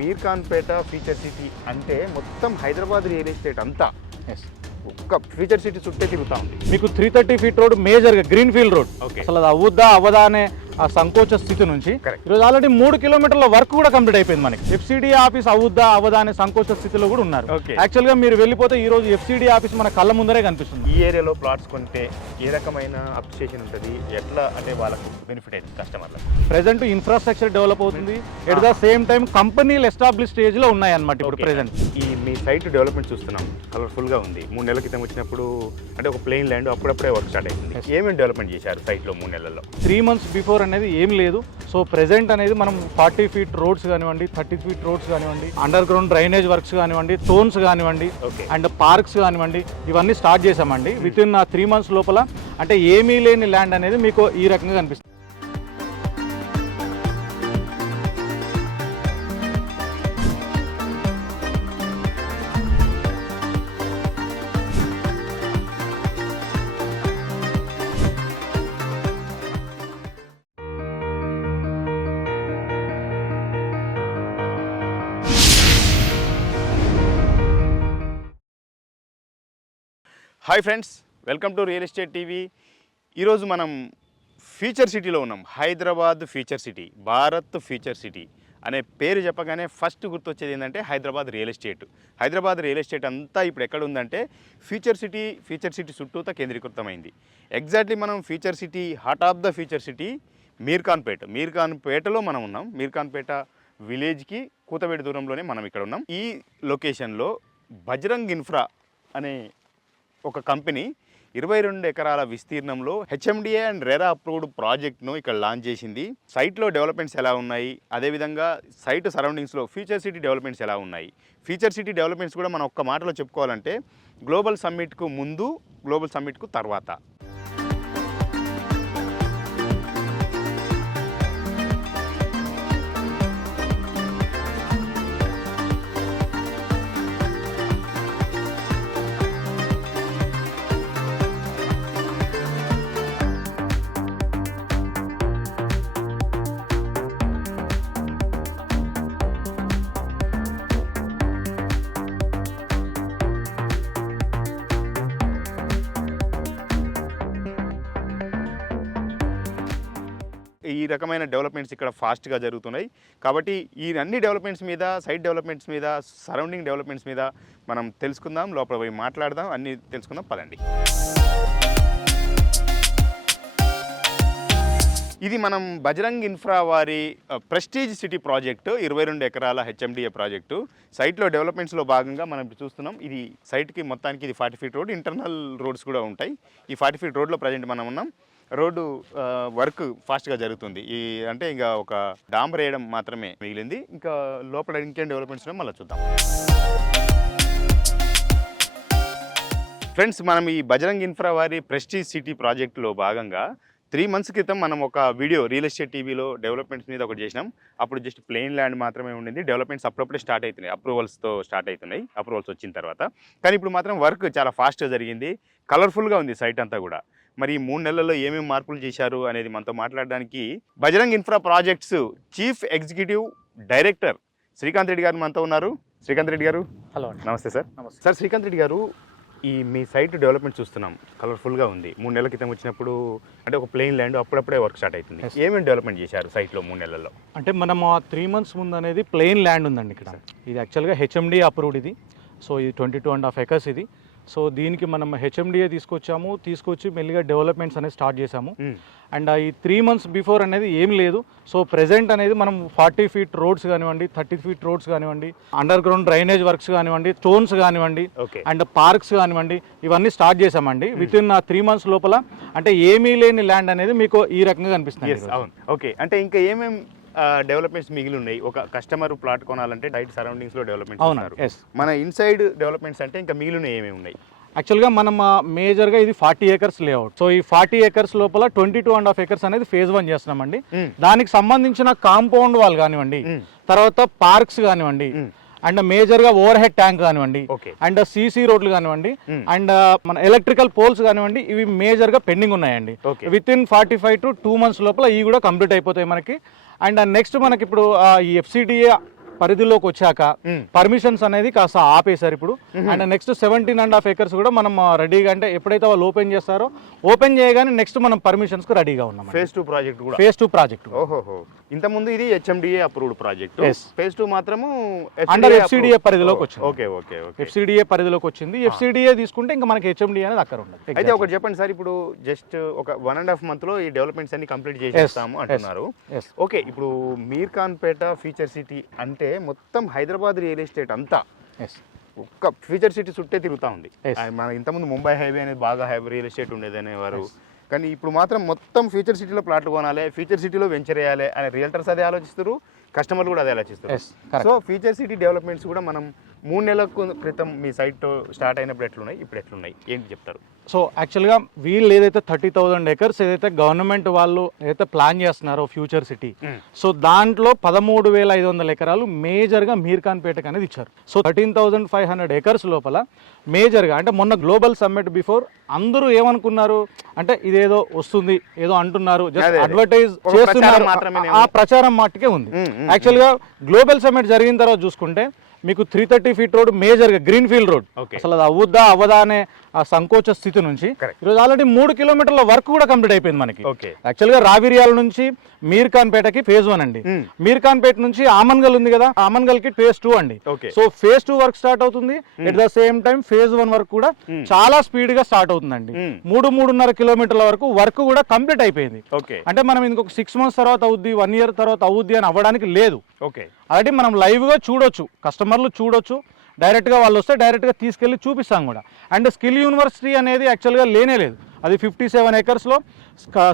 Meerkhanpet feature city అంటే మొత్తం Hyderabad real estate అంతా ఒక్క ఫీచర్ సిటీ చుట్టే తిరుగుతా ఉంది. మీకు 330 ఫీట్ రోడ్ మేజర్గా గ్రీన్ ఫీల్డ్ రోడ్. ఓకే, అసలు అది అవ్వద్దా అవ్వదా అనే ఆ సంకోచ స్థితి నుంచి Correct. ఈరోజు ఆల్రెడీ 3 కిలోమీటర్ల వర్క్ కూడా కంప్లీట్ అయిపోయింది. మనకి ఎఫ్సిడి ఆఫీస్ అవుద్దా అవ్వదా అనే సంకోచ స్థితిలో కూడా ఉన్నారు. Okay. యాక్చువల్గా మీరు వెళ్ళిపోతే ఈ రోజు ఎఫ్సిడి ఆఫీస్ మన కళ్ళ ముందరే కనిపిస్తుంది. ఈ ఏరియాలో ప్లాట్స్ కొంటే ఏ రకమైన అప్రిషియేషన్ ఉంటుంది, ఎట్లా అంటే వాళ్ళకు బెనిఫిట్ అవుతుంది కస్టమర్లకు? ప్రెసెంట్ ఇన్ఫ్రాస్ట్రక్చర్ డెవలప్ అవుతుంది, ఎట్ ద సేమ్ టైం కంపెనీలు ఎస్టాబ్లిష్ స్టేజ్ లో ఉన్నాయి అన్నమాట. ఇప్పుడు ప్రెసెంట్ ఈ మీ సైట్ డెవలప్మెంట్ చూస్తున్నాం, కలర్ఫుల్ గా ఉంది. 3 నెలల క్రితం వచ్చినప్పుడు అంటే ఒక ప్లెయిన్ ల్యాండ్ అప్పుడప్పుడే వర్క్ స్టార్ట్ అయింది. ఏమేమి డెవలప్మెంట్ చేశారు సైట్ లో 3 నెలల్లో? 3 months బిఫోర్ అనేది ఏం లేదు. సో ప్రెసెంట్ అనేది మనం 40 ఫీట్ రోడ్స్ కానివ్వండి, 30 ఫీట్ రోడ్స్ కానివ్వండి, అండర్ గ్రౌండ్ డ్రైనేజ్ వర్క్స్ కానివ్వండి, టోన్స్ కానివ్వండి, Okay. అండ్ పార్క్స్ కానివ్వండి, ఇవన్నీ స్టార్ట్ చేసామండి. విత్ ఇన్ 3 months లోపల అంటే ఏమీ లేని ల్యాండ్ అనేది మీకు ఈ రకంగా కనిపిస్తుంది. Hi friends, welcome to real estate TV. ఈరోజు మనం ఫీచర్ సిటీలో ఉన్నాం. Hyderabad future city, Bharat future city అనే పేరు చెప్పగానే ఫస్ట్ గుర్తొచ్చేది ఏంటంటే Hyderabad real estate. Hyderabad real estate అంతా ఇప్పుడు ఎక్కడ ఉందంటే ఫీచర్ సిటీ చుట్టూతో కేంద్రీకృతమైంది. ఎగ్జాక్ట్లీ మనం future city, heart of the future city మీర్ఖాన్పేటలో మనం ఉన్నాం. మీర్ఖాన్పేట విలేజ్కి కూతవేడి దూరంలోనే మనం ఇక్కడ ఉన్నాం. ఈ లొకేషన్లో బజరంగ్ ఇన్ఫ్రా అనే ఒక కంపెనీ 22 ఎకరాల విస్తీర్ణంలో హెచ్ఎండిఏ అండ్ రెరా అప్రూవ్డ్ ప్రాజెక్ట్ను ఇక్కడ లాంచ్ చేసింది. సైట్లో డెవలప్మెంట్స్ ఎలా ఉన్నాయి, అదేవిధంగా సైట్ సరౌండింగ్స్లో ఫీచర్ సిటీ డెవలప్మెంట్స్ ఎలా ఉన్నాయి. ఫీచర్ సిటీ డెవలప్మెంట్స్ కూడా మనం ఒక్క మాటలో చెప్పుకోవాలంటే గ్లోబల్ సమ్మిట్కు ముందు, గ్లోబల్ సమ్మిట్కు తర్వాత. ఈ రకమైన డెవలప్మెంట్స్ ఇక్కడ ఫాస్ట్గా జరుగుతున్నాయి. కాబట్టి ఈ అన్ని డెవలప్మెంట్స్ మీద, సైట్ డెవలప్మెంట్స్ మీద, సరౌండింగ్ డెవలప్మెంట్స్ మీద మనం తెలుసుకుందాం. లోపల పోయి మాట్లాడదాం, అన్నీ తెలుసుకుందాం, పదండి. ఇది మనం బజరంగ్ ఇన్ఫ్రా వారి ప్రెస్టీజ్ సిటీ ప్రాజెక్టు, 22 ఎకరాల హెచ్ఎండిఏ ప్రాజెక్టు. సైట్లో డెవలప్మెంట్స్లో భాగంగా మనం చూస్తున్నాం. ఇది సైట్కి మొత్తానికి ఇది 40 ఫీట్ రోడ్, ఇంటర్నల్ రోడ్స్ కూడా ఉంటాయి. ఈ 40 ఫీట్ రోడ్లో ప్రజెంట్ మనం ఉన్నాం. రోడ్డు వర్క్ ఫాస్ట్గా జరుగుతుంది. ఈ అంటే ఇంకా ఒక డాంబర్ వేయడం మాత్రమే మిగిలింది. ఇంకా లోపల ఇంకేం డెవలప్మెంట్స్ మళ్ళీ చూద్దాం. ఫ్రెండ్స్, మనం ఈ బజరంగ్ ఇన్ఫ్రా వారి ప్రెస్టీజ్ సిటీ ప్రాజెక్టులో భాగంగా 3 months క్రితం మనం ఒక వీడియో రియల్ ఎస్టేట్ టీవీలో డెవలప్మెంట్స్ మీద ఒకటి చేసినాం. అప్పుడు జస్ట్ ప్లెయిన్ ల్యాండ్ మాత్రమే ఉండింది. డెవలప్మెంట్స్ అప్పుడప్పుడే స్టార్ట్ అవుతున్నాయి, అప్రూవల్స్తో స్టార్ట్ అవుతున్నాయి, అప్రూవల్స్ వచ్చిన తర్వాత. కానీ ఇప్పుడు మాత్రం వర్క్ చాలా ఫాస్ట్గా జరిగింది, కలర్ఫుల్గా ఉంది సైట్ అంతా కూడా. మరి 3 నెలల్లో ఏమేమి మార్పులు చేశారు అనేది మనతో మాట్లాడడానికి Bajrang infra projects chief executive director Srikanth Reddy గారు మనతో ఉన్నారు. శ్రీకాంత్ రెడ్డి గారు, హలో. నమస్తే సార్. నమస్తే సార్. శ్రీకాంత్ రెడ్డి గారు, ఈ మీ సైట్ డెవలప్మెంట్ చూస్తున్నాం, కలర్ఫుల్గా ఉంది. 3 నెలల క్రితం వచ్చినప్పుడు అంటే ఒక ప్లెయిన్ ల్యాండ్ అప్పుడప్పుడే వర్క్ స్టార్ట్ అవుతుంది. ఏమేమి డెవలప్మెంట్ చేశారు సైట్లో 3 నెలల్లో? అంటే మనం 3 months ముందు అనేది ప్లెయిన్ ల్యాండ్ ఉందండి ఇక్కడ. ఇది యాక్చువల్గా హెచ్ఎండిఏ అప్రూవ్డ్ ఇది. సో ఇది 22.5 acres ఇది. సో దీనికి మనం హెచ్ఎండిఏ తీసుకొచ్చి మెల్లిగా డెవలప్మెంట్స్ అనేది స్టార్ట్ చేసాము. అండ్ ఈ 3 months బిఫోర్ అనేది ఏం లేదు. సో ప్రెసెంట్ అనేది మనం 40 ఫీట్ రోడ్స్ కానివ్వండి, 30 ఫీట్ రోడ్స్ కానివ్వండి, అండర్ గ్రౌండ్ డ్రైనేజ్ వర్క్స్ కానివ్వండి, టోన్స్ కానివ్వండి, అండ్ పార్క్స్ కానివ్వండి, ఇవన్నీ స్టార్ట్ చేసామండి. విత్ ఇన్ 3 months లోపల అంటే ఏమీ లేని ల్యాండ్ అనేది మీకు ఈ రకంగా కనిపిస్తుంది. అవును, ఓకే. అంటే ఇంకా ఏమేమి డెవలప్మెంట్స్ మిగిలి ఉన్నాయి? ఒక కస్టమర్ ప్లాట్ కొనాలంటే సైట్ సరౌండింగ్స్ లో డెవలప్మెంట్స్ ఉన్నారు. మన ఇన్సైడ్ డెవలప్మెంట్స్ అంటే ఇంకా మిగిలిన ఏమేమి ఉన్నాయి? యాక్చువల్గా మనం మేజర్గా ఇది 40 acres లేఅవుట్. సో ఈ 40 acres లోపల 22.5 acres అనేది phase 1 చేస్తున్నామండి. దానికి సంబంధించిన కాంపౌండ్ వాల్ కానివ్వండి, తర్వాత పార్క్స్ కానివ్వండి, అండ్ మేజర్గా ఓవర్ హెడ్ ట్యాంక్ కానివ్వండి, అండ్ సీసీ రోడ్లు కానివ్వండి, అండ్ మన ఎలక్ట్రికల్ పోల్స్ కానివ్వండి, ఇవి మేజర్గా పెండింగ్ ఉన్నాయండి. విత్ ఇన్ 45 to 2 months లోపల ఇవి కూడా కంప్లీట్ అయిపోతాయి మనకి. అండ్ నెక్స్ట్ మనకి ఇప్పుడు ఈ ఎఫ్సిడిఏ పరిధిలోకి వచ్చాక పర్మిషన్స్ అనేది కాస్త ఆపేశారు ఇప్పుడు. అండ్ నెక్స్ట్ 17.5 acres కూడా మనం రెడీగా, అంటే ఎప్పుడైతే వాళ్ళు ఓపెన్ చేస్తారో ఓపెన్ చేయగానే నెక్స్ట్ మనం పర్మిషన్స్ కు రెడీగా ఉన్నాం. ఫేజ్ 2 ప్రాజెక్ట్ కూడా. Phase 2 project. ఓహో, ఇంత ముందు ఇది హెచ్ఎండిఏ అప్రూవ్డ్ ప్రాజెక్ట్. ఫేజ్ 2 మాత్రము అండర్ ఎఫ్సిడిఏ పరిధిలోకి వచ్చింది. ఓకే ఓకే ఓకే, ఎఫ్సిడిఏ పరిధిలోకి వచ్చింది. ఎఫ్సిడిఏ తీసుకుంటే ఇంకా మనకి హెచ్ఎండిఏ అనేది అక్కడ ఉండదు. అయితే ఒకటి చెప్పండి సార్, ఇప్పుడు జస్ట్ ఒక 1.5 month లో ఈ డెవలప్మెంట్స్ అన్ని కంప్లీట్ చేసేస్తాము అంటున్నారు. ఓకే, ఇప్పుడు మీర్ఖాన్పేట ఫ్యూచర్ సిటీ అంటే మొత్తం హైదరాబాద్ రియల్ ఎస్టేట్ అంతా ఒక్క ఫ్యూచర్ సిటీ చుట్టే తిరుగుతూ ఉంది. మన ఇంతకుముందు ముంబై హైవే అనేది బాగా రియల్ ఎస్టేట్ ఉండేది అనేవారు, కానీ ఇప్పుడు మాత్రం మొత్తం ఫ్యూచర్ సిటీలో ప్లాట్లు కొనాలి, ఫ్యూచర్ సిటీలో వెంచర్ వేయాలి అని రియల్టర్స్ అదే ఆలోచిస్తారు, కస్టమర్లు కూడా అదే ఆలోచిస్తారు. సో ఫ్యూచర్ సిటీ డెవలప్మెంట్స్ కూడా మనం 3 నెలల క్రితం మీ సైట్ స్టార్ట్ అయినప్పుడు ఎట్లున్నాయి, ఇప్పుడు ఎట్లున్నాయి, ఏంటి చెప్తారు? సో యాక్చువల్గా వీళ్ళు ఏదైతే 30,000 acres ఏదైతే గవర్నమెంట్ వాళ్ళు ఏదైతే ప్లాన్ చేస్తున్నారో ఫ్యూచర్ సిటీ, సో దాంట్లో 13,500 ఎకరాలు మేజర్గా మీర్ఖాన్పేటకు అనేది ఇచ్చారు. సో 13,500 acres లోపల మేజర్గా, అంటే మొన్న గ్లోబల్ సమ్మిట్ బిఫోర్ అందరూ ఏమనుకున్నారు అంటే ఇదేదో వస్తుంది ఏదో అంటున్నారు, జస్ట్ అడ్వర్టైజ్ చేస్తున్నారు, ఆ ప్రచారం మాటకే ఉంది. యాక్చువల్గా గ్లోబల్ సమ్మిట్ జరిగిన తర్వాత చూసుకుంటే మీకు 330 feet రోడ్ మేజర్గా గ్రీన్ ఫీల్డ్ రోడ్, అసలు అది అవ్వద్దా అవ్వదా అనే ఆ సంకోచ స్థితి నుంచి ఈరోజు ఆల్రెడీ 3 kilometerల వర్క్ కూడా కంప్లీట్ అయిపోయింది మనకి. యాక్చువల్గా రావిర్యాల నుంచి మీర్ఖాన్పేటకి ఫేజ్ 1 అండి, మీర్ఖాన్పేట నుంచి ఆమన్గల్ ఉంది కదా, ఆమన్గల్ కి ఫేజ్ 2 అండి. సో ఫేజ్ 2 వర్క్ స్టార్ట్ అవుతుంది, at the same time phase 1 work కూడా చాలా స్పీడ్ గా స్టార్ట్ అవుతుందండి. 3.5 kilometerల వరకు వర్క్ కూడా కంప్లీట్ అయిపోయింది. అంటే మనం ఇంకొక 6 months తర్వాత అవుద్ది, 1 year తర్వాత అవుద్ది అని అవ్వడానికి లేదు. ఆల్రెడీ మనం లైవ్ గా చూడొచ్చు, కస్టమర్లు చూడొచ్చు, డైరెక్ట్గా వాళ్ళు వస్తే డైరెక్ట్గా తీసుకెళ్ళి చూపిస్తాం కూడా. అండ్ స్కిల్ యూనివర్సిటీ అనేది యాక్చువల్గా లేనే లేదు, అది 57 acresలో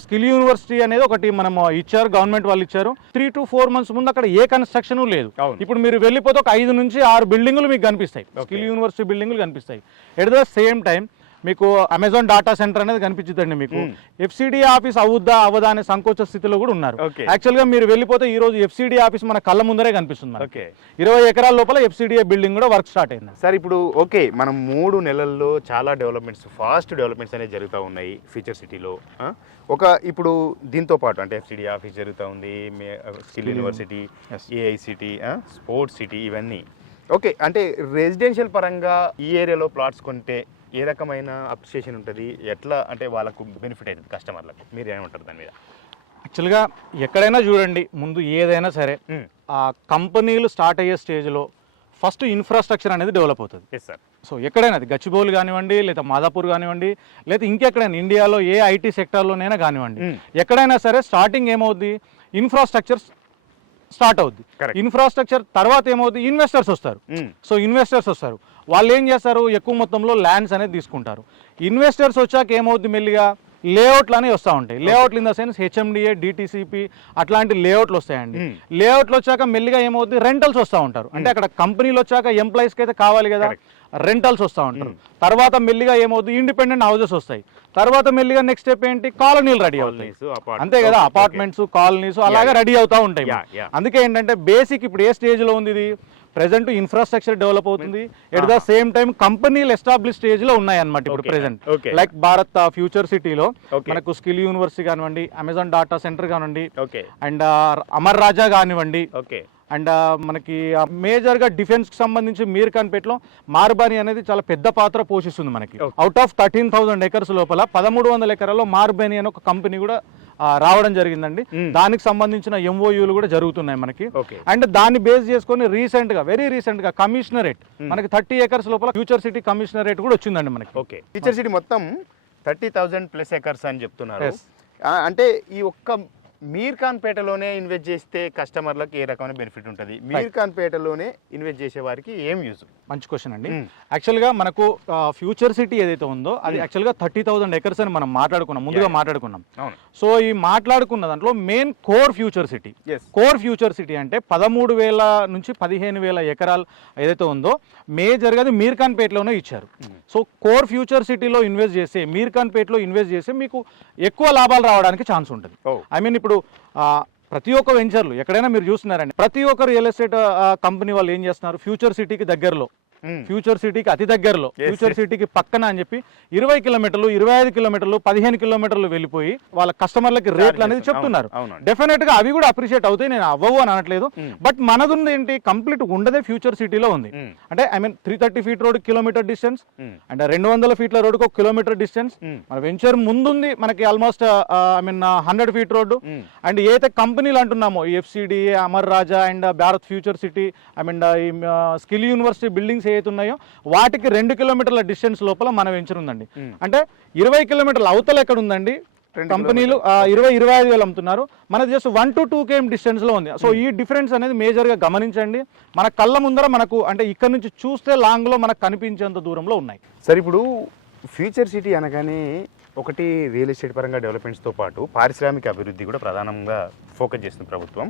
స్కిల్ యూనివర్సిటీ అనేది ఒకటి మనం ఇచ్చారు, గవర్నమెంట్ వాళ్ళు ఇచ్చారు. 3 to 4 months ముందు అక్కడ ఏ కన్స్ట్రక్షన్ లేదు. ఇప్పుడు మీరు వెళ్ళిపోతే ఒక 5 నుంచి 6 బిల్డింగులు మీకు కనిపిస్తాయి, స్కిల్ యూనివర్సిటీ బిల్డింగులు కనిపిస్తాయి. ఎట్ ద సేమ్ టైం మీకు అమెజాన్ డాటా సెంటర్ అనేది కనిపించిందండి. మీకు ఎఫ్సిడి ఆఫీస్ అవుద్దా అవదా అనే సంకోచ స్థితిలో కూడా ఉన్నారు. యాక్చువల్ గా మీరు వెళ్ళిపోతే ఈ రోజు ఎఫ్సిడి ఆఫీస్ మన కళ్ళ ముందరే కనిపిస్తుంది. 20 ఎకరాల లోపల ఎఫ్సిడిఏ బిల్డింగ్ కూడా వర్క్ స్టార్ట్ అయింది. సార్ ఇప్పుడు ఓకే, మనం 3 నెలల్లో చాలా డెవలప్మెంట్స్, ఫాస్ట్ డెవలప్మెంట్స్ అనేవి జరుగుతూ ఉన్నాయి ఫ్యూచర్ సిటీలో. ఇప్పుడు దీంతో పాటు అంటే ఎఫ్సిడి ఆఫీస్ జరుగుతూ ఉంది, skill university, AICTE, sports city, ఇవన్నీ ఓకే. అంటే రెసిడెన్షియల్ పరంగా ఈ ఏరియాలో ప్లాట్స్ కొంటే ఏ రకమైన అప్రిషియేషన్ ఉంటుంది, ఎట్లా అంటే వాళ్ళకు బెనిఫిట్ అవుతుంది కస్టమర్లకు, మీరు ఏమంటారు దాని మీద? యాక్చువల్గా ఎక్కడైనా చూడండి, ముందు ఏదైనా సరే ఆ కంపెనీలు స్టార్ట్ అయ్యే స్టేజ్లో ఫస్ట్ ఇన్ఫ్రాస్ట్రక్చర్ అనేది డెవలప్ అవుతుంది. సో ఎక్కడైనా అది గచ్చిబౌలి కానివ్వండి, లేదా మాదాపూర్ కానివ్వండి, లేదా ఇంకెక్కడైనా ఇండియాలో ఏ ఐటీ సెక్టార్లోనైనా కానివ్వండి, ఎక్కడైనా సరే స్టార్టింగ్ ఏమవుద్ది, ఇన్ఫ్రాస్ట్రక్చర్ స్టార్ట్ అవుద్ది. ఇన్ఫ్రాస్ట్రక్చర్ తర్వాత ఏమవుతుంది, ఇన్వెస్టర్స్ వస్తారు. సో ఇన్వెస్టర్స్ వస్తారు, వాళ్ళు ఏం చేస్తారు, ఎక్కువ మొత్తంలో ల్యాండ్స్ అనేది తీసుకుంటారు. ఇన్వెస్టర్స్ వచ్చాక ఏమవుతుంది, మెల్లిగా లేఅవుట్లు అనేవి వస్తూ ఉంటాయి. లేఅవుట్లు in the sense HMDA, DTCP అట్లాంటి లేఅవుట్లు వస్తాయండి. లేఅవుట్లు వచ్చాక మెల్లిగా ఏమవుతుంది, రెంటల్స్ వస్తూ ఉంటారు. అంటే అక్కడ కంపెనీలు వచ్చాక ఎంప్లాయీస్కి అయితే కావాలి కదా, రెంటల్స్ వస్తూ ఉంటారు. తర్వాత మెల్లిగా ఏమవుతుంది, ఇండిపెండెంట్ హౌసెస్ వస్తాయి. తర్వాత మెల్లిగా నెక్స్ట్ స్టెప్ ఏంటి, కాలనీలు రెడీ అవుతాయి. అంతే కదా, అపార్ట్మెంట్స్, కాలనీస్ అలాగే రెడీ అవుతూ ఉంటాయి. అందుకే ఏంటంటే బేసిక్ ఇప్పుడు ఏ స్టేజ్లో ఉంది, ఇది ప్రెసెంట్ ఇన్ఫ్రాస్ట్రక్చర్ డెవలప్ అవుతుంది, ఎట్ ద సేమ్ టైం కంపెనీలు ఎస్టాబ్లిష్ స్టేజ్ లో ఉన్నాయి అన్నమాట ఇప్పుడు ప్రెసెంట్. లైక్ భారత్ ఫ్యూచర్ సిటీలో మనకు స్కిల్ యూనివర్సిటీ కానివ్వండి, అమెజాన్ డాటా సెంటర్ కానివ్వండి, అండ్ అమర్ రాజా కానివ్వండి, అండ్ మనకి మేజర్ గా డిఫెన్స్ కి సంబంధించి మీర్ఖాన్పేటలో మార్బాని అనేది చాలా పెద్ద పాత్ర పోషిస్తుంది. మనకి అవుట్ ఆఫ్ 13,000 acres లోపల 1300 ఎకరాల్లో మార్బాని అనే ఒక కంపెనీ కూడా రావడం జరిగిందండి. దానికి సంబంధించిన ఎంఓయూలు కూడా జరుగుతున్నాయి మనకి. అండ్ దాన్ని బేస్ చేసుకొని రీసెంట్ గా, వెరీ రీసెంట్ గా కమిషనరేట్ మనకి 30 acres లోపల ఫ్యూచర్ సిటీ కమిషనరేట్ కూడా వచ్చిందండి మనకి. ఫ్యూచర్ సిటీ మొత్తం 30,000+ acres అని చెప్తున్నారు. అంటే ఈ ఒక్క మీర్ఖాన్పేటలోనే ఇన్వెస్ట్ చేస్తే కస్టమర్లకు ఏ రకమైన బెనిఫిట్ ఉంటుంది, మీర్ఖాన్పేటలోనే ఇన్వెస్ట్ చేసే వారికి ఏం యూజ్? మంచి క్వశ్చన్ అండి. యాక్చువల్గా మనకు ఫ్యూచర్ సిటీ ఏదైతే ఉందో అది యాక్చువల్గా 30,000 acres అని మనం మాట్లాడుకున్నాం, ముందుగా మాట్లాడుకున్నాం. సో ఈ మాట్లాడుకున్న దాంట్లో main core future city, core future city అంటే 13,000 నుంచి 15,000 ఎకరాలు ఏదైతే ఉందో మేజర్గా అది మీర్ఖాన్పేటలోనే ఇచ్చారు. సో కోర్ ఫ్యూచర్ సిటీలో ఇన్వెస్ట్ చేస్తే, మీర్ఖాన్పేటలో ఇన్వెస్ట్ చేస్తే మీకు ఎక్కువ లాభాలు రావడానికి ఛాన్స్ ఉంటుంది. ఐ మీన్ ఇప్పుడు ప్రతి ఒక్క వెంచర్లు ఎక్కడైనా మీరు చూస్తున్నారండి, ప్రతి ఒక్క రియల్ ఎస్టేట్ కంపెనీ వాళ్ళు ఏం చేస్తున్నారు, ఫ్యూచర్ సిటీకి దగ్గరలో, ఫ్యూచర్ సిటీకి అతి దగ్గరలో, ఫ్యూచర్ సిటీకి పక్కన అని చెప్పి 20 కిలోమీటర్లు, 25 కిలోమీటర్లు, 15 కిలోమీటర్లు వెళ్ళిపోయి వాళ్ళ కస్టమర్లకి రేట్లు అనేది చెప్తున్నారు. డెఫినెట్ గా అవి కూడా అప్రిషియేట్ అవుతాయి, నేను అవ్వవు అని అనట్లేదు. బట్ మనది ఏంటి, కంప్లీట్ ఉండదే ఫ్యూచర్ సిటీలో ఉంది. అంటే I mean 330 feet road kilometre distance, and 200 ఫీట్ల రోడ్డుకు 1 కిలోమీటర్ డిస్టెన్స్. మన వెంచర్ ముందుంది మనకి almost I mean 100 feet road. And ఏదైతే కంపెనీలు అంటున్నామో FCDA, Amar Raja and Bharat future city, I mean ఈ స్కిల్ యూనివర్సిటీ బిల్డింగ్స్ ఏవైతే ఉన్నాయో వాటికి 2 కిలోమీటర్ల డిస్టెన్స్ లోపల మన వెంచర్ ఉందండి. అంటే 20 కిలోమీటర్ల అవతల ఎక్కడ ఉందండి, కంపెనీలు 20-25 వేలు అమ్ముతున్నారు, మనది జస్ట్ 1 to 2 km డిస్టెన్స్ లో ఉంది. సో ఈ డిఫరెన్స్ అనేది మేజర్ గా గమనించండి. మన కళ్ళ ముందర మనకు అంటే ఇక్కడ నుంచి చూస్తే లాంగ్ లో మనకు కనిపించేంత దూరంలో ఉన్నాయి. సార్ ఇప్పుడు ఫ్యూచర్ సిటీ అనగానే ఒకటి రియల్ ఎస్టేట్ పరంగా డెవలప్మెంట్స్తో పాటు పారిశ్రామిక అభివృద్ధి కూడా ప్రధానంగా ఫోకస్ చేస్తుంది ప్రభుత్వం.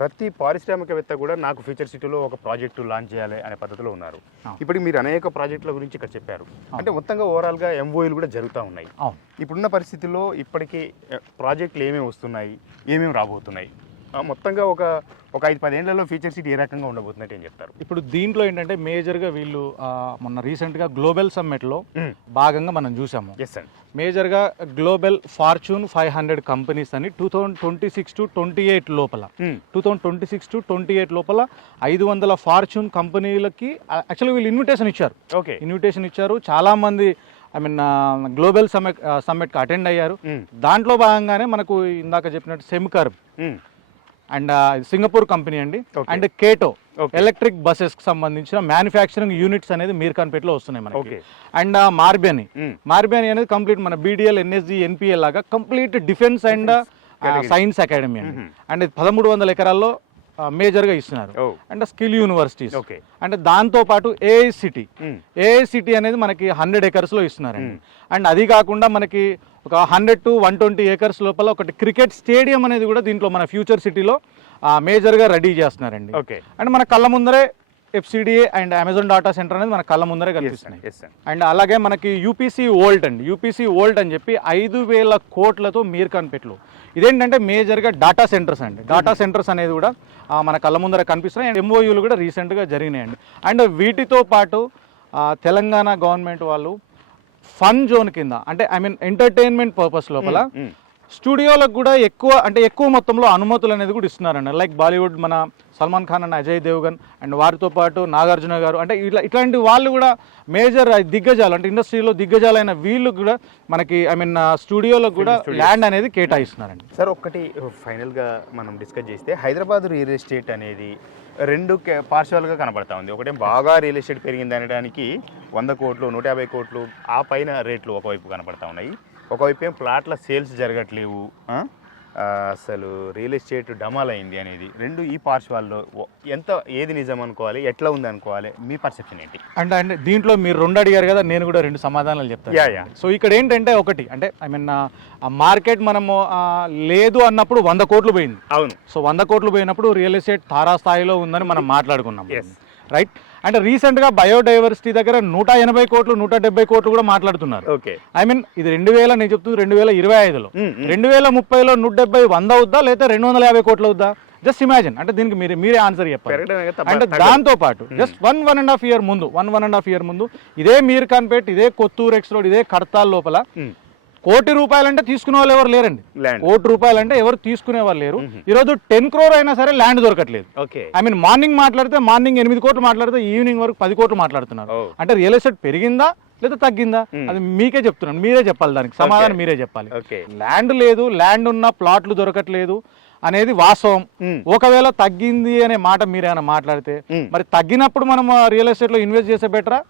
ప్రతి పారిశ్రామికవేత్త కూడా నాకు ఫ్యూచర్ సిటీలో ఒక ప్రాజెక్టు లాంచ్ చేయాలి అనే పద్ధతిలో ఉన్నారు. ఇప్పుడు మీరు అనేక ప్రాజెక్టుల గురించి ఇక్కడ చెప్పారు. అంటే మొత్తంగా ఓవరాల్గా MOUలు కూడా జరుగుతూ ఉన్నాయి. ఇప్పుడున్న పరిస్థితుల్లో ఇప్పటికీ ప్రాజెక్టులు ఏమేమి వస్తున్నాయి, ఏమేమి రాబోతున్నాయి, మొత్తంగా ఒక 5-10 ఏళ్లలో ఫ్యూచర్ సిటీ ఏ రకంగా ఉండబోతున్నట్టు ఏం చెప్తారు? ఇప్పుడు దీంట్లో ఏంటంటే మేజర్గా వీళ్ళు మొన్న రీసెంట్గా గ్లోబల్ సమ్మిట్లో భాగంగా మనం చూసాము. మేజర్గా గ్లోబల్ ఫార్చ్యూన్ 500 కంపెనీస్ అని 2026 to 28 లోపల 2026 to 28 లోపల 500 ఫార్చ్యూన్ కంపెనీలకి యాక్చువల్గా వీళ్ళు ఇన్విటేషన్ ఇచ్చారు. చాలా మంది ఐ మీన్ గ్లోబల్ సమ్మిట్కి అటెండ్ అయ్యారు. దాంట్లో భాగంగానే మనకు ఇందాక చెప్పినట్టు సెమికర్బ్ అండ్ సింగపూర్ కంపెనీ అండి, అండ్ కేటో ఎలక్ట్రిక్ బస్సెస్ కి సంబంధించిన మ్యానుఫ్యాక్చరింగ్ యూనిట్స్ అనేది మీర్ఖాన్పేటలో వస్తున్నాయి మనకి. అండ్ మార్బియాని అనేది కంప్లీట్ మన BDL, NSG, NPL లాగా complete defence and science academy అండి. అండ్ 1300 ఎకరాల్లో మేజర్ గా ఇస్తున్నారు. అండ్ స్కిల్ యూనివర్సిటీస్, అంటే దాంతో పాటు ఏఐసిటీ అనేది మనకి 100 acres లో ఇస్తున్నారండి. అండ్ అది కాకుండా మనకి ఒక 100 to 120 acres లోపల ఒకటి క్రికెట్ స్టేడియం అనేది కూడా దీంట్లో మన ఫ్యూచర్ సిటీలో మేజర్ గా రెడీ చేస్తున్నారండి. అండ్ మన కళ్ళ ముందరే FCDA and Amazon data centre అనేది మన కళ్ళ ముందరే కనిపిస్తున్నాయి. అండ్ అలాగే మనకి UPC వోల్ట్ అని చెప్పి 5,000 కోట్లతో మీర్ఖాన్పేటలో ఇదేంటంటే మేజర్గా డాటా సెంటర్స్ అండి. డాటా సెంటర్స్ అనేది కూడా మన కళ్ళ ముందర కనిపిస్తున్నాయి. అండ్ MOUలు కూడా రీసెంట్గా జరిగినాయండి. అండ్ వీటితో పాటు తెలంగాణ గవర్నమెంట్ వాళ్ళు ఫన్ జోన్ కింద, అంటే ఐ మీన్ ఎంటర్టైన్మెంట్ పర్పస్ లోపల స్టూడియోలకు కూడా ఎక్కువ మొత్తంలో అనుమతులు అనేది కూడా ఇస్తున్నారండి. లైక్ బాలీవుడ్ మన సల్మాన్ ఖాన్ అండ్ అజయ్ దేవ్గన్ అండ్ వారితో పాటు నాగార్జున గారు, అంటే ఇట్లాంటి వాళ్ళు కూడా మేజర్ దిగ్గజాలు, అంటే ఇండస్ట్రీలో దిగ్గజాలైన వీళ్ళు కూడా మనకి ఐ మీన్ స్టూడియోలకు కూడా ల్యాండ్ అనేది కేటాయిస్తున్నారండి. సార్ ఒక్కటి ఫైనల్గా మనం డిస్కస్ చేస్తే హైదరాబాద్ రియల్ ఎస్టేట్ అనేది 2 పార్శ్వాలుగా కనబడతా ఉంది. ఒకటే బాగా రియల్ ఎస్టేట్ పెరిగింది అనడానికి 100 కోట్లు 150 కోట్లు ఆ పైన రేట్లు ఒకవైపు కనబడతా ఉన్నాయి. ఒకవైపు ఏం ప్లాట్ల సేల్స్ జరగట్లేవు, అసలు రియల్ ఎస్టేట్ డమాల్ అయింది అనేది. ఈ పార్శ్వాల్లో ఏది నిజం అనుకోవాలి, ఎట్లా ఉంది అనుకోవాలి, మీ పర్సెప్షన్ ఏంటి? అంటే దీంట్లో మీరు 2 అడిగారు కదా, నేను కూడా 2 సమాధానాలు చెప్తాను. సో ఇక్కడ ఏంటంటే ఒకటి, అంటే ఐ మీన్ మార్కెట్ మనము లేదు అన్నప్పుడు 100 కోట్లు పోయింది. అవును. సో 100 కోట్లు పోయినప్పుడు రియల్ ఎస్టేట్ తారాస్థాయిలో ఉందని మనం మాట్లాడుకున్నాం, రైట్? అంటే రీసెంట్గా బయోడైవర్సిటీ దగ్గర 180 కోట్లు 170 కోట్లు కూడా మాట్లాడుతున్నారు. ఐ మీన్ ఇది 2000 నేను చెప్తుంది 2025లో 2030లో 170 100 అవుద్దా లేదా 250 కోట్లు అవుద్దా? Just imagine. అంటే దీనికి మీరే ఆన్సర్ చెప్పారు. అంటే దాంతో పాటు జస్ట్ 1.5 year ముందు ఇదే మీర్ఖాన్పేట్, ఇదే కొత్తూరు ఎక్స్ రోడ్, ఇదే కడతాల్ లోపల ₹1,00,00,000 అంటే తీసుకునే వాళ్ళు ఎవరు లేరండి. ₹1,00,00,000 అంటే ఎవరు తీసుకునే వాళ్ళు లేరు. ఈరోజు 10 crore అయినా సరే ల్యాండ్ దొరకట్లేదు. ఐ మీన్ మార్నింగ్ మాట్లాడితే 8 కోట్లు మాట్లాడితే ఈవినింగ్ వరకు 10 కోట్లు మాట్లాడుతున్నారు. అంటే రియల్ ఎస్టేట్ పెరిగిందా లేదా తగ్గిందా అది మీకే చెప్తున్నాను, మీరే చెప్పాలి, దానికి సమాధానం మీరే చెప్పాలి. ల్యాండ్ లేదు, ల్యాండ్ ఉన్న ప్లాట్లు దొరకట్లేదు అనేది వాస్తవం. ఒకవేళ తగ్గింది అనే మాట మీరేమైనా మాట్లాడితే మరి తగ్గినప్పుడు మనం రియల్ ఎస్టేట్ లో ఇన్వెస్ట్ చేసే బెటరా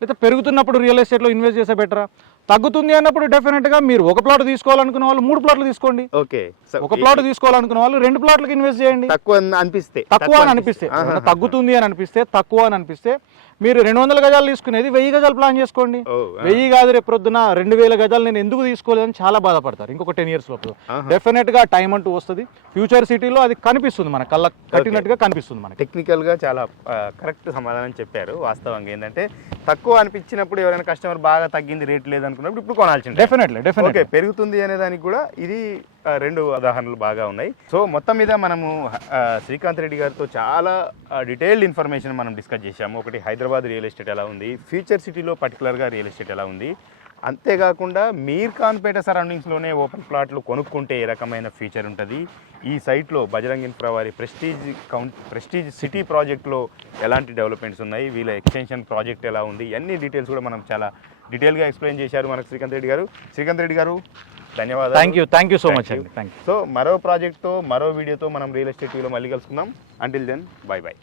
లేదా పెరుగుతున్నప్పుడు రియల్ ఎస్టేట్ లో ఇన్వెస్ట్ చేసే బెటరా? తగ్గుతుంది అన్నప్పుడు డెఫినెట్ గా మీరు 1 ప్లాట్ తీసుకోవాలనుకున్న వాళ్ళు 3 ప్లాట్లు తీసుకోండి. 1 ప్లాట్ తీసుకోవాలనుకున్న వాళ్ళు 2 ప్లాట్లకు ఇన్వెస్ట్ చేయండి. తక్కువ అని అనిపిస్తే తగ్గుతుంది అని అనిపిస్తే తక్కువ అని అనిపిస్తే మీరు 200 గజాలు తీసుకునేది 1000 గజాలు ప్లాన్ చేసుకోండి. 1000 కాదు, రేపు పొద్దున 2000 గజాలు నేను ఎందుకు తీసుకోలేదని చాలా బాధపడతారు. ఇంకొక 10 years లోపల డెఫినెట్ గా టైం అంటూ వస్తుంది. ఫ్యూచర్ సిటీలో అది కనిపిస్తుంది, మన కళ్ళ కట్టినట్టుగా కనిపిస్తుంది. మనకి టెక్నికల్ గా చాలా కరెక్ట్ సమాధానం చెప్పారు. వాస్తవంగా ఏంటంటే తక్కువ అనిపించినప్పుడు ఎవరైనా కస్టమర్ బాగా తగ్గింది రేట్ లేదనుకో కొనాలనుకున్నప్పుడు ఇప్పుడు కొనాల్సింది. డెఫినెట్లీ ఓకే, పెరుగుతుంది అనే దానికి కూడా ఇది రెండు ఉదాహరణలు బాగా ఉన్నాయి. సో మొత్తం మీద మనము శ్రీకాంత్ రెడ్డి గారితో చాలా డీటెయిల్డ్ ఇన్ఫర్మేషన్ మనం డిస్కస్ చేశాము. ఒకటి హైదరాబాద్ రియల్ ఎస్టేట్ ఎలా ఉంది, ఫ్యూచర్ సిటీలో పర్టికులర్గా రియల్ ఎస్టేట్ ఎలా ఉంది, అంతేకాకుండా మీర్ ఖాన్పేట సరౌండింగ్స్లోనే ఓపెన్ ప్లాట్లు కొనుక్కుంటే ఏ రకమైన ఫీచర్ ఉంటుంది, ఈ సైట్లో బజరంగ్ ఇన్ఫ్రా వారి ప్రెస్టీజ్ సిటీ ప్రాజెక్ట్లో ఎలాంటి డెవలప్మెంట్స్ ఉన్నాయి, వీళ్ళ ఎక్స్టెన్షన్ ప్రాజెక్ట్ ఎలా ఉంది, అన్ని డీటెయిల్స్ కూడా మనం చాలా డీటెయిల్గా ఎక్స్ప్లెయిన్ చేశారు మనకు శ్రీకాంత్ రెడ్డి గారు. శ్రీకాంత్ రెడ్డి గారు ధన్యవాదాలు. థ్యాంక్ యూ సో మచ్ అండి. Thank you. సో మరో ప్రాజెక్ట్తో మరో వీడియోతో మనం రియల్ ఎస్టేట్ టీవీలో మళ్ళీ కలుసుకుందాం. Until then bye by.